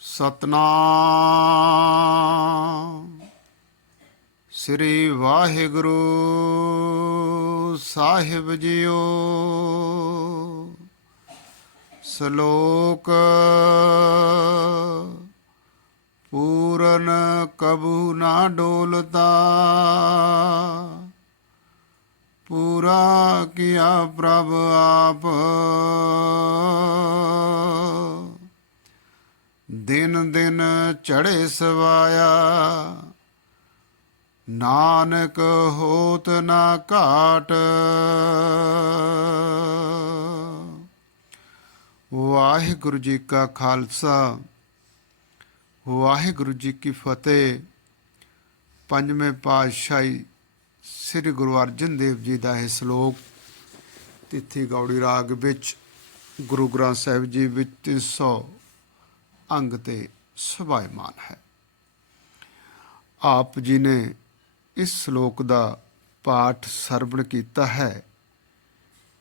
ਸਤਨਾਮ। ਸ੍ਰੀ ਵਾਹਿਗੁਰੂ ਸਾਹਿਬ ਜੀਓ। ਸ਼ਲੋਕ ਪੂਰਨ ਕਬੂ ਨਾ ਡੋਲਤਾ। ਪੂਰਾ ਕੀਆ ਪ੍ਰਭ ਆਪ। ਦਿਨ ਦਿਨ ਚੜੇ ਸਵਾਇਆ। ਨਾਨਕ ਹੋਤ ਨਾ ਘਾਟ। ਵਾਹਿਗੁਰੂ ਜੀ ਕਾ ਖਾਲਸਾ, ਵਾਹਿਗੁਰੂ ਜੀ ਕੀ ਫਤਿਹ। ਪੰਜਵੇਂ ਪਾਤਸ਼ਾਹੀ ਸ੍ਰੀ ਗੁਰੂ ਅਰਜਨ ਦੇਵ ਜੀ ਦਾ ਇਹ ਸ਼ਲੋਕ, ਤਿੱਥੀ ਗੌੜੀ ਰਾਗ ਵਿੱਚ, ਗੁਰੂ ਗ੍ਰੰਥ ਸਾਹਿਬ ਜੀ ਵਿੱਚ 300 ਅੰਗ ਤੇ ਸੁਭਾਇਮਾਨ ਹੈ। ਆਪ ਜੀ ਨੇ ਇਸ ਸ਼ਲੋਕ ਦਾ ਪਾਠ ਸਰਵਣ ਕੀਤਾ ਹੈ,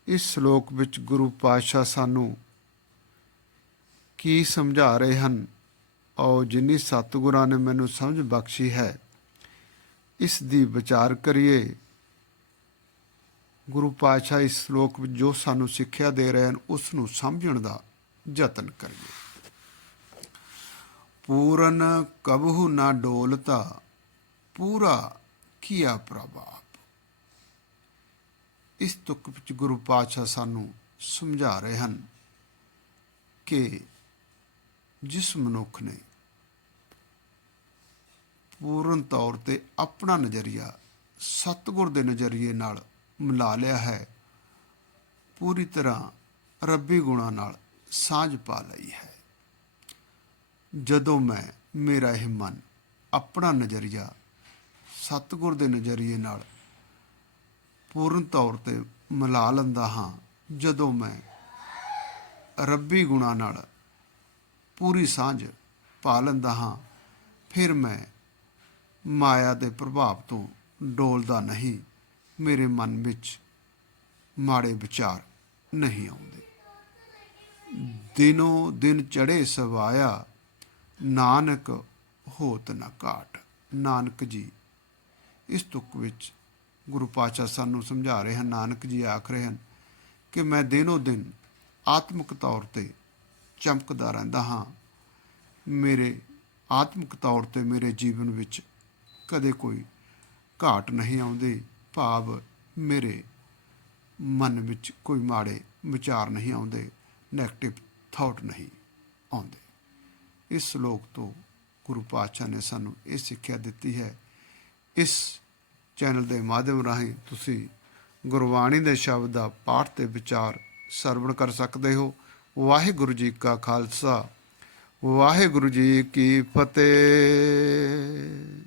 ਇਸ ਸ਼ਲੋਕ ਵਿੱਚ ਗੁਰੂ ਪਾਤਸ਼ਾਹ ਸਾਨੂੰ ਕੀ ਸਮਝਾ ਰਹੇ ਹਨ ਔਰ ਜਿੰਨੀ ਸਤਿਗੁਰਾਂ ਨੇ ਮੈਨੂੰ ਸਮਝ ਬਖਸ਼ੀ ਹੈ, ਇਸ ਦੀ ਵਿਚਾਰ ਕਰੀਏ। ਗੁਰੂ ਪਾਤਸ਼ਾਹ ਇਸ ਸ਼ਲੋਕ ਵਿੱਚ ਜੋ ਸਾਨੂੰ ਸਿੱਖਿਆ ਦੇ ਰਹੇ ਹਨ, ਉਸ ਨੂੰ ਸਮਝਣ ਦਾ ਯਤਨ ਕਰੀਏ। ਪੂਰਨ ਕਬਹੁ ਨਾ ਡੋਲਤਾ ਪੂਰਾ ਕੀਆ ਪ੍ਰਭਾਵ ਇਸ ਤੁਕ ਵਿੱਚ ਗੁਰੂ ਪਾਤਸ਼ਾਹ ਸਾਨੂੰ ਸਮਝਾ ਰਹੇ ਹਨ ਕਿ ਜਿਸ ਮਨੁੱਖ ਨੇ ਪੂਰਨ ਤੌਰ ਤੇ ਆਪਣਾ ਨਜ਼ਰੀਆ ਸਤਿਗੁਰ ਦੇ ਨਜ਼ਰੀਏ ਨਾਲ ਮਿਲਾ ਲਿਆ ਹੈ ਪੂਰੀ ਤਰ੍ਹਾਂ ਰੱਬੀ ਗੁਣਾ ਨਾਲ ਸਾਂਝ ਪਾ ਲਈ ਹੈ ਜਦੋਂ ਮੈਂ, ਮੇਰਾ ਇਹ ਮਨ ਆਪਣਾ ਨਜ਼ਰੀਆ ਸਤਿਗੁਰ ਦੇ ਨਜ਼ਰੀਏ ਨਾਲ ਪੂਰਨ ਤੌਰ ਤੇ ਮਿਲਾ ਲੈਂਦਾ ਹਾਂ, ਜਦੋਂ ਮੈਂ ਰੱਬੀ ਗੁਣਾ ਨਾਲ ਪੂਰੀ ਸਾਂਝ ਪਾ ਲੈਂਦਾ ਹਾਂ, ਫਿਰ ਮੈਂ ਮਾਇਆ ਦੇ ਪ੍ਰਭਾਵ ਤੋਂ ਡੋਲਦਾ ਨਹੀਂ, ਮੇਰੇ ਮਨ ਵਿੱਚ ਮਾੜੇ ਵਿਚਾਰ ਨਹੀਂ ਆਉਂਦੇ। ਦਿਨੋ ਦਿਨ ਚੜੇ ਸਵਾਇਆ ਨਾਨਕ ਹੋਤ ਨਾ ਘਾਟ। ਨਾਨਕ ਜੀ, ਇਸ ਤੁਕ ਵਿੱਚ ਗੁਰੂ ਪਾਤਸ਼ਾਹ ਸਾਨੂੰ ਸਮਝਾ ਰਹੇ ਹਨ, ਨਾਨਕ ਜੀ ਆਖ ਰਹੇ ਹਨ ਕਿ ਮੈਂ ਦਿਨੋ ਦਿਨ ਆਤਮਿਕ ਤੌਰ ਤੇ ਚਮਕਦਾ ਰਹਿੰਦਾ ਹਾਂ। ਮੇਰੇ ਆਤਮਿਕ ਤੌਰ ਤੇ ਮੇਰੇ ਜੀਵਨ ਵਿੱਚ ਕਦੇ ਕੋਈ ਘਾਟ ਨਹੀਂ ਆਉਂਦੀ। ਭਾਵ ਮੇਰੇ ਮਨ ਵਿੱਚ ਕੋਈ ਮਾੜੇ ਵਿਚਾਰ ਨਹੀਂ ਆਉਂਦੇ 네ਗੇਟਿਵ ਥਾਟ ਨਹੀਂ ਆਉਂਦੇ। ਇਸ ਸ਼ਲੋਕ ਤੋਂ ਗੁਰੂ ਪਾਤਸ਼ਾਹ ਨੇ ਸਾਨੂੰ ਇਹ ਸਿੱਖਿਆ ਦਿੱਤੀ ਹੈ। ਇਸ ਚੈਨਲ ਦੇ ਮਾਧਿਅਮ ਰਾਹੀਂ ਤੁਸੀਂ ਗੁਰਬਾਣੀ ਦੇ ਸ਼ਬਦ ਦਾ ਪਾਠ ਤੇ ਵਿਚਾਰ ਸਰਵਣ ਕਰ ਸਕਦੇ ਹੋ। ਵਾਹਿਗੁਰੂ ਜੀ ਕਾ ਖਾਲਸਾ। ਵਾਹਿਗੁਰੂ ਜੀ ਕੀ ਫਤਿਹ।